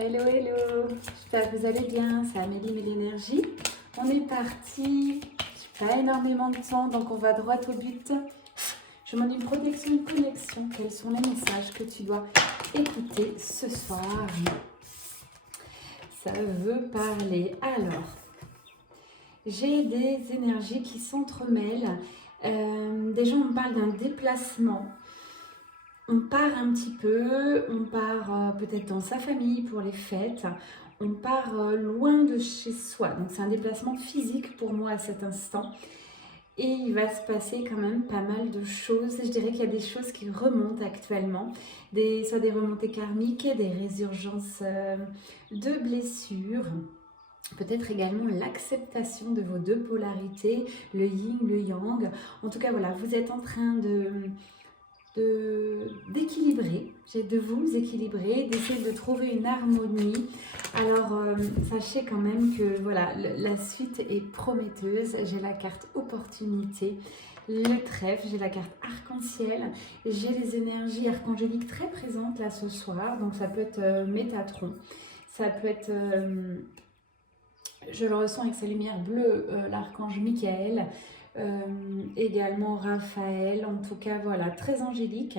Hello, hello, j'espère que vous allez bien, c'est Amélie Mélénergie. On est parti, j'ai pas énormément de temps, donc on va droit au but. Je demande une protection, une connexion. Quels sont les messages que tu dois écouter ce soir? Ça veut parler. Alors, j'ai des énergies qui s'entremêlent. Déjà, on me parle d'un déplacement. On part un petit peu, on part peut-être dans sa famille pour les fêtes, on part loin de chez soi. Donc c'est un déplacement physique pour moi à cet instant. Et il va se passer quand même pas mal de choses. Je dirais qu'il y a des choses qui remontent actuellement, soit des remontées karmiques, des résurgences de blessures. Peut-être également l'acceptation de vos deux polarités, le yin, le yang. En tout cas, voilà, vous êtes en train d'équilibrer, de vous équilibrer, d'essayer de trouver une harmonie. Alors sachez quand même que voilà, la suite est prometteuse. J'ai la carte opportunité, le trèfle, j'ai la carte arc-en-ciel, j'ai les énergies archangéliques très présentes là ce soir. Donc ça peut être Métatron, ça peut être je le ressens avec sa lumière bleue, l'archange Michael, également Raphaël, en tout cas voilà, très angélique.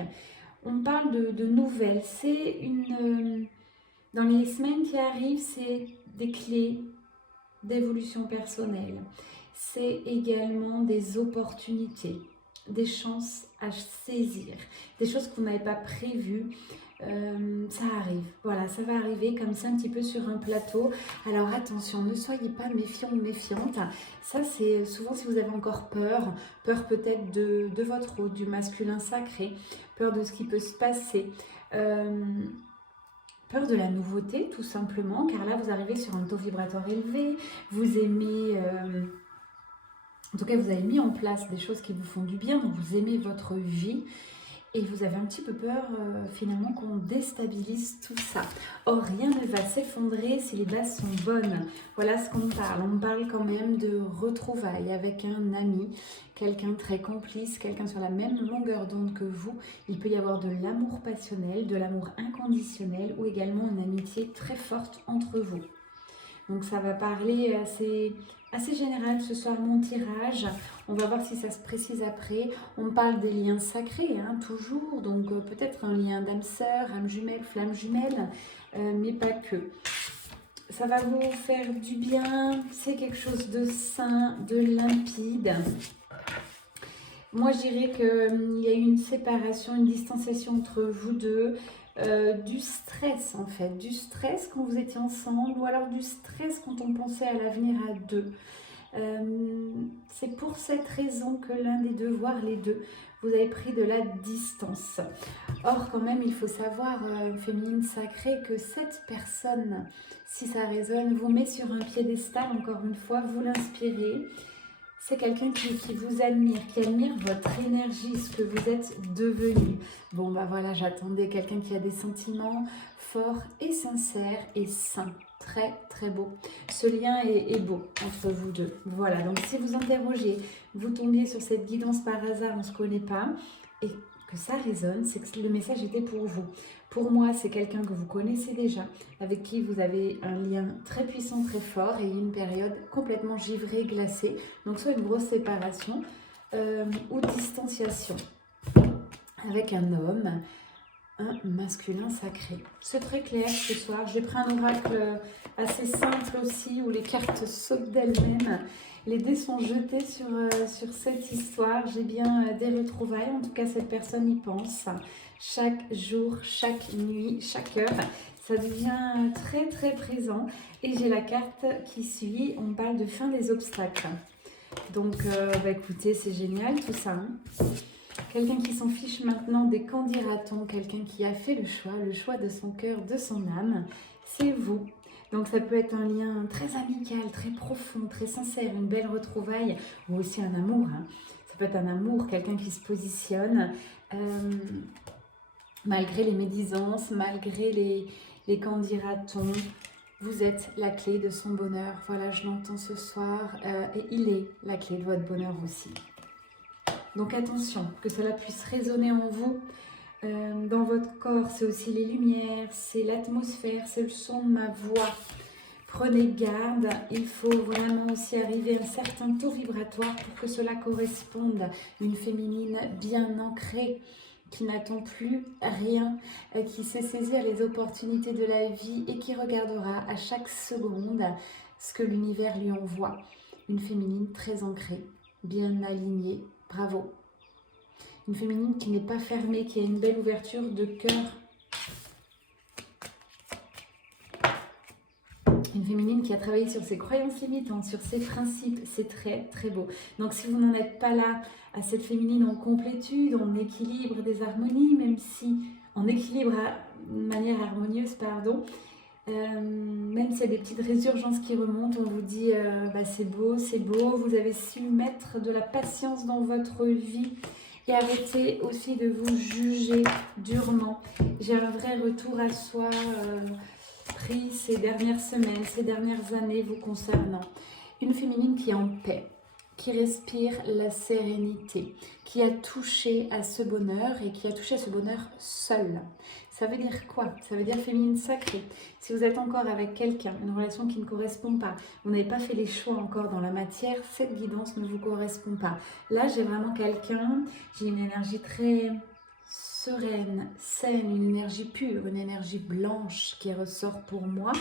On parle de nouvelles, c'est une... dans les semaines qui arrivent, c'est des clés d'évolution personnelle. C'est également des opportunités, des chances à saisir, des choses que vous n'avez pas prévues. Ça arrive, voilà, ça va arriver comme ça un petit peu sur un plateau. Alors attention, ne soyez pas méfiants ou méfiantes. Ça c'est souvent si vous avez encore peur, peur peut-être de votre hôte, du masculin sacré, peur de ce qui peut se passer. Peur de la nouveauté tout simplement, car là vous arrivez sur un taux vibratoire élevé, vous aimez, en tout cas vous avez mis en place des choses qui vous font du bien, donc vous aimez votre vie et vous avez un petit peu peur finalement qu'on déstabilise tout ça. Or rien ne va s'effondrer si les bases sont bonnes. Voilà ce qu'on parle, on parle quand même de retrouvailles avec un ami, quelqu'un très complice, quelqu'un sur la même longueur d'onde que vous. Il peut y avoir de l'amour passionnel, de l'amour inconditionnel ou également une amitié très forte entre vous. Donc ça va parler assez général ce soir mon tirage. On va voir si ça se précise après. On parle des liens sacrés, hein, toujours. Donc peut-être un lien d'âme sœur, âme jumelle, flamme jumelle, mais pas que. Ça va vous faire du bien. C'est quelque chose de sain, de limpide. Moi, je dirais qu'il y a eu une séparation, une distanciation entre vous deux. Du stress en fait, du stress quand vous étiez ensemble ou alors du stress quand on pensait à l'avenir à deux. C'est pour cette raison que l'un des deux, voire les deux, vous avez pris de la distance. Or quand même il faut savoir, féminine sacrée, que cette personne, si ça résonne, vous met sur un piédestal, encore une fois, vous l'inspirez. C'est quelqu'un qui vous admire, qui admire votre énergie, ce que vous êtes devenu. Bon, bah voilà, j'attendais quelqu'un qui a des sentiments forts et sincères et sains. Très, très beau. Ce lien est beau entre vous deux. Voilà, donc si vous interrogez, vous tombiez sur cette guidance par hasard, on ne se connaît pas, et que ça résonne, c'est que le message était pour vous. Pour moi, c'est quelqu'un que vous connaissez déjà, avec qui vous avez un lien très puissant, très fort, et une période complètement givrée, glacée. Donc soit une grosse séparation ou distanciation avec un homme, un masculin sacré. C'est très clair ce soir. J'ai pris un oracle assez simple aussi, où les cartes sautent d'elles-mêmes. Les dés sont jetés sur cette histoire. J'ai bien des retrouvailles. En tout cas, cette personne y pense. Chaque jour, chaque nuit, chaque heure. Ça devient très très présent. Et j'ai la carte qui suit. On parle de fin des obstacles. Donc, écoutez, c'est génial tout ça. Hein. Quelqu'un qui s'en fiche maintenant des qu'en dira-t-on, quelqu'un qui a fait le choix de son cœur, de son âme, c'est vous. Donc ça peut être un lien très amical, très profond, très sincère, une belle retrouvaille, ou aussi un amour. Hein. Ça peut être un amour, quelqu'un qui se positionne, malgré les médisances, malgré les qu'en dira-t-on. Vous êtes la clé de son bonheur. Voilà, je l'entends ce soir, et il est la clé de votre bonheur aussi. Donc attention, que cela puisse résonner en vous. Dans votre corps, c'est aussi les lumières, c'est l'atmosphère, c'est le son de ma voix. Prenez garde, il faut vraiment aussi arriver à un certain taux vibratoire pour que cela corresponde à une féminine bien ancrée, qui n'attend plus rien, qui sait saisir les opportunités de la vie et qui regardera à chaque seconde ce que l'univers lui envoie. Une féminine très ancrée, bien alignée, bravo. Une féminine qui n'est pas fermée, qui a une belle ouverture de cœur. Une féminine qui a travaillé sur ses croyances limitantes, sur ses principes, c'est très très beau. Donc si vous n'en êtes pas là, à cette féminine en complétude, en équilibre des harmonies, même si en équilibre de manière harmonieuse, pardon, même s'il y a des petites résurgences qui remontent, on vous dit c'est beau, vous avez su mettre de la patience dans votre vie et arrêtez aussi de vous juger durement. J'ai un vrai retour à soi pris ces dernières semaines, ces dernières années vous concernant. Une féminine qui est en paix, qui respire la sérénité, qui a touché à ce bonheur et qui a touché à ce bonheur seule. Ça veut dire quoi? Ça veut dire féminine sacrée. Si vous êtes encore avec quelqu'un, une relation qui ne correspond pas, vous n'avez pas fait les choix encore dans la matière, cette guidance ne vous correspond pas. Là, j'ai vraiment quelqu'un, j'ai une énergie très sereine, saine, une énergie pure, une énergie blanche qui ressort pour moi.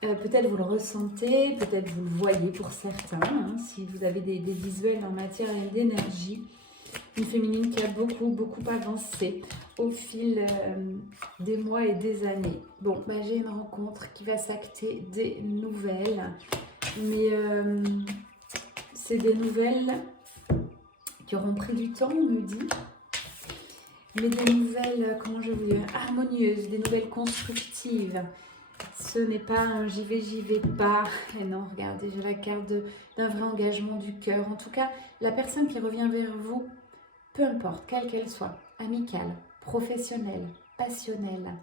Peut-être vous le ressentez, peut-être vous le voyez pour certains, hein, si vous avez des visuels en matière d'énergie. Une féminine qui a beaucoup avancé au fil des mois et des années. Bon, j'ai une rencontre qui va s'acter, des nouvelles, mais c'est des nouvelles qui auront pris du temps, on me dit. Mais des nouvelles, comment je veux dire, harmonieuses, des nouvelles constructives. Ce n'est pas un j'y vais pas. Et non, regardez, j'ai la carte d'un vrai engagement du cœur. En tout cas, la personne qui revient vers vous, peu importe, quelle qu'elle soit, amicale, professionnelle, passionnelle,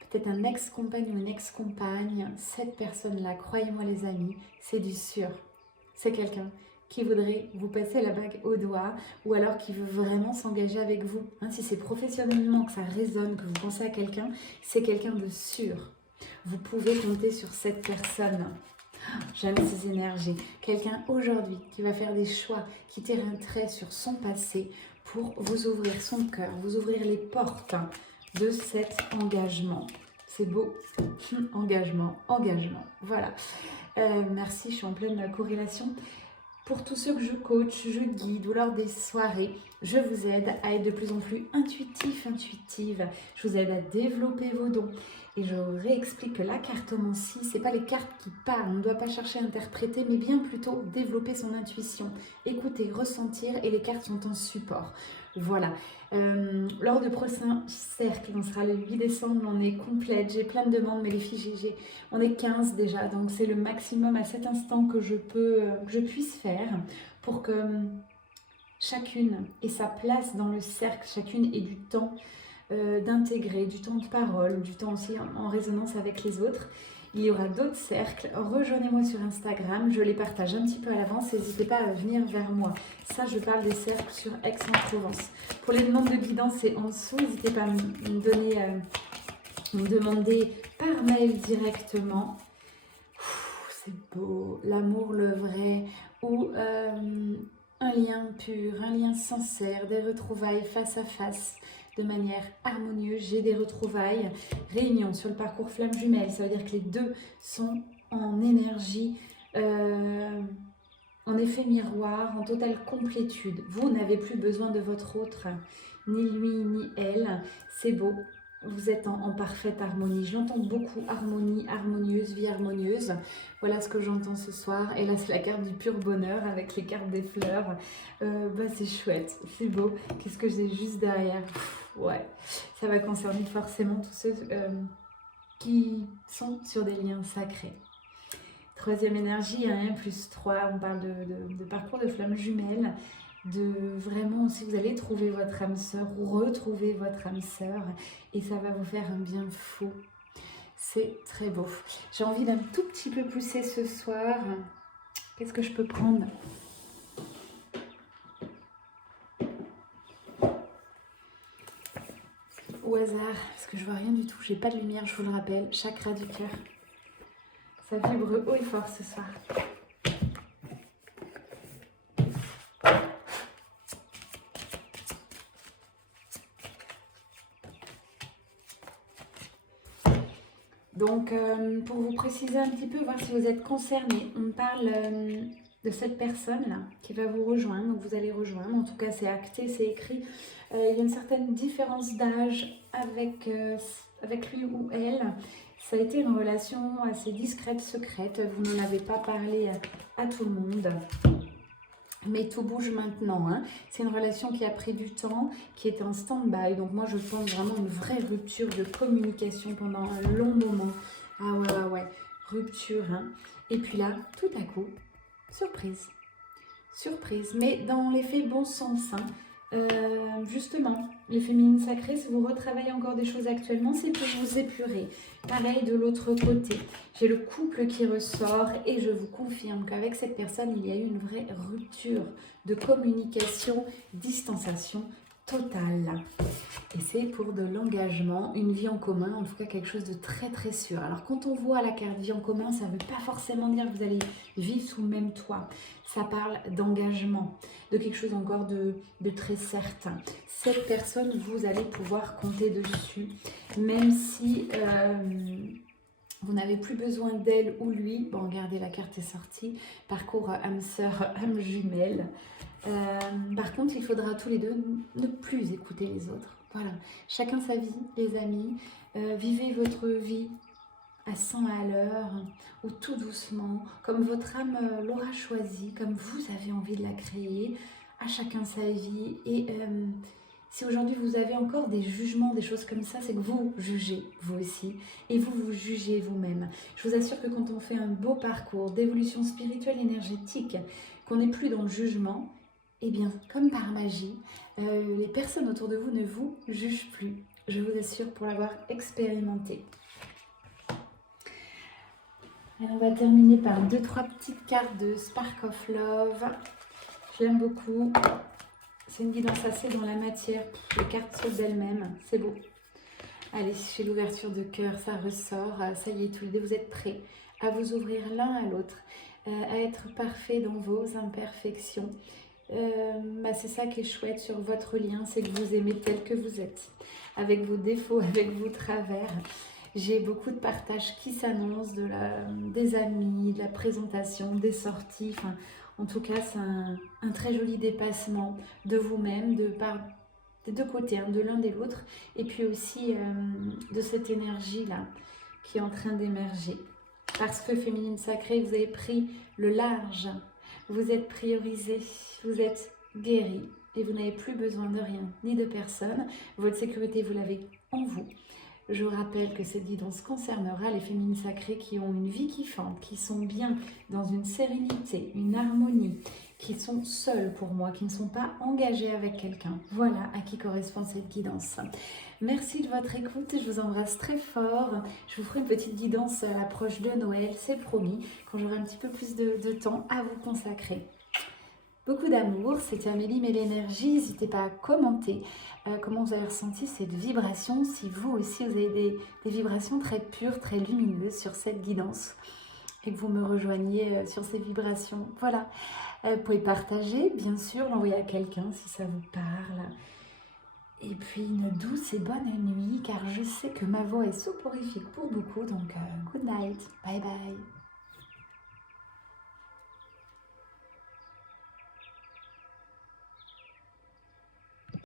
peut-être un ex-compagne ou une ex-compagne, cette personne-là, croyez-moi les amis, c'est du sûr. C'est quelqu'un qui voudrait vous passer la bague au doigt ou alors qui veut vraiment s'engager avec vous. Hein, si c'est professionnellement que ça résonne, que vous pensez à quelqu'un, c'est quelqu'un de sûr. Vous pouvez compter sur cette personne. J'aime ces énergies. Quelqu'un aujourd'hui qui va faire des choix, qui tire un trait sur son passé pour vous ouvrir son cœur, vous ouvrir les portes de cet engagement. C'est beau. Engagement. Voilà. Merci, je suis en pleine corrélation. Pour tous ceux que je coach, je guide ou lors des soirées, je vous aide à être de plus en plus intuitive. Je vous aide à développer vos dons. Et je réexplique que la cartomancie, ce n'est pas les cartes qui parlent. On ne doit pas chercher à interpréter, mais bien plutôt développer son intuition. Écouter, ressentir et les cartes sont en support. Voilà. Lors du prochain cercle, on sera le 8 décembre, on est complète. J'ai plein de demandes, mais les filles, on est 15 déjà. Donc c'est le maximum à cet instant que je puisse faire pour que chacune ait sa place dans le cercle, chacune ait du temps d'intégrer, du temps de parole, du temps aussi en résonance avec les autres. Il y aura d'autres cercles, rejoignez-moi sur Instagram, je les partage un petit peu à l'avance, n'hésitez pas à venir vers moi. Ça, je parle des cercles sur Aix-en-Provence. Pour les demandes de guidance, c'est en dessous, n'hésitez pas à me demander par mail directement. C'est beau, l'amour, le vrai, ou un lien pur, un lien sincère, des retrouvailles face à face, de manière harmonieuse. J'ai des retrouvailles, réunion sur le parcours flamme jumelle, ça veut dire que les deux sont en énergie, en effet miroir, en totale complétude. Vous n'avez plus besoin de votre autre, ni lui ni elle, c'est beau. Vous êtes en parfaite harmonie. J'entends beaucoup harmonie, harmonieuse, vie harmonieuse. Voilà ce que j'entends ce soir. Et là, c'est la carte du pur bonheur avec les cartes des fleurs. C'est chouette, c'est beau. Qu'est-ce que j'ai juste derrière? Ouais, ça va concerner forcément tous ceux qui sont sur des liens sacrés. Troisième énergie, 1+3. On parle de parcours de flamme jumelle. De vraiment aussi, vous allez trouver votre âme sœur ou retrouver votre âme sœur et ça va vous faire un bien fou. C'est très beau. J'ai envie d'un tout petit peu pousser ce soir. Qu'est-ce que je peux prendre? hasard, parce que je vois rien du tout, j'ai pas de lumière, je vous le rappelle, chakra du cœur. Ça vibre haut et fort ce soir. Donc, pour vous préciser un petit peu, voir si vous êtes concerné, on parle de cette personne-là qui va vous rejoindre, donc vous allez rejoindre, en tout cas c'est acté, c'est écrit. Il y a une certaine différence d'âge avec lui ou elle. Ça a été une relation assez discrète, secrète, vous n'en avez pas parlé à tout le monde. Mais tout bouge maintenant, hein. C'est une relation qui a pris du temps, qui est en stand-by. Donc moi, je pense vraiment une vraie rupture de communication pendant un long moment. Ah ouais, rupture, hein. Et puis là, tout à coup, surprise. Surprise, mais dans l'effet bon sens, hein. Justement, les féminines sacrées, si vous retravaillez encore des choses actuellement, c'est pour vous épurer. Pareil de l'autre côté, j'ai le couple qui ressort et je vous confirme qu'avec cette personne, il y a eu une vraie rupture de communication, distanciation totale. Et c'est pour de l'engagement, une vie en commun, en tout cas quelque chose de très très sûr. Alors quand on voit la carte vie en commun, ça ne veut pas forcément dire que vous allez vivre sous le même toit. Ça parle d'engagement, de quelque chose encore de très certain. Cette personne, vous allez pouvoir compter dessus, même si vous n'avez plus besoin d'elle ou lui. Bon, regardez, la carte est sortie. Parcours âme sœur, âme jumelle. Par contre, il faudra tous les deux ne plus écouter les autres. Voilà, chacun sa vie, les amis. Vivez votre vie à 100 à l'heure, ou tout doucement, comme votre âme l'aura choisi, comme vous avez envie de la créer. À chacun sa vie. Et si aujourd'hui vous avez encore des jugements, des choses comme ça, c'est que vous jugez vous aussi. Et vous vous jugez vous-même. Je vous assure que quand on fait un beau parcours d'évolution spirituelle énergétique, qu'on n'est plus dans le jugement, eh bien, comme par magie, les personnes autour de vous ne vous jugent plus. Je vous assure pour l'avoir expérimenté. Alors, on va terminer par 2-3 petites cartes de Spark of Love. J'aime beaucoup. C'est une guidance assez dans la matière. Les cartes sautent d'elles-mêmes. C'est beau. Allez, chez l'ouverture de cœur, ça ressort. Ça y est, tous les deux, vous êtes prêts à vous ouvrir l'un à l'autre, à être parfait dans vos imperfections. C'est ça qui est chouette sur votre lien, c'est que vous aimez tel que vous êtes, avec vos défauts, avec vos travers. J'ai beaucoup de partages qui s'annoncent, des amis, de la présentation, des sorties. Enfin, en tout cas, c'est un très joli dépassement de vous-même, des deux côtés, hein, de l'un et de l'autre. Et puis aussi de cette énergie-là qui est en train d'émerger. Parce que féminine sacrée, vous avez pris le large. Vous êtes priorisé, vous êtes guéri et vous n'avez plus besoin de rien ni de personne. Votre sécurité, vous l'avez en vous. Je vous rappelle que cette guidance concernera les féminines sacrées qui ont une vie kiffante, qui sont bien dans une sérénité, une harmonie, qui sont seules pour moi, qui ne sont pas engagées avec quelqu'un. Voilà à qui correspond cette guidance. Merci de votre écoute, je vous embrasse très fort. Je vous ferai une petite guidance à l'approche de Noël, c'est promis, quand j'aurai un petit peu plus de temps à vous consacrer. Beaucoup d'amour, c'était Amélie Mélénergie. N'hésitez pas à commenter comment vous avez ressenti cette vibration, si vous aussi vous avez des vibrations très pures, très lumineuses sur cette guidance et que vous me rejoignez sur ces vibrations. Voilà, vous pouvez partager, bien sûr, l'envoyer à quelqu'un si ça vous parle. Et puis une douce et bonne nuit, car je sais que ma voix est soporifique pour beaucoup, donc good night, bye bye.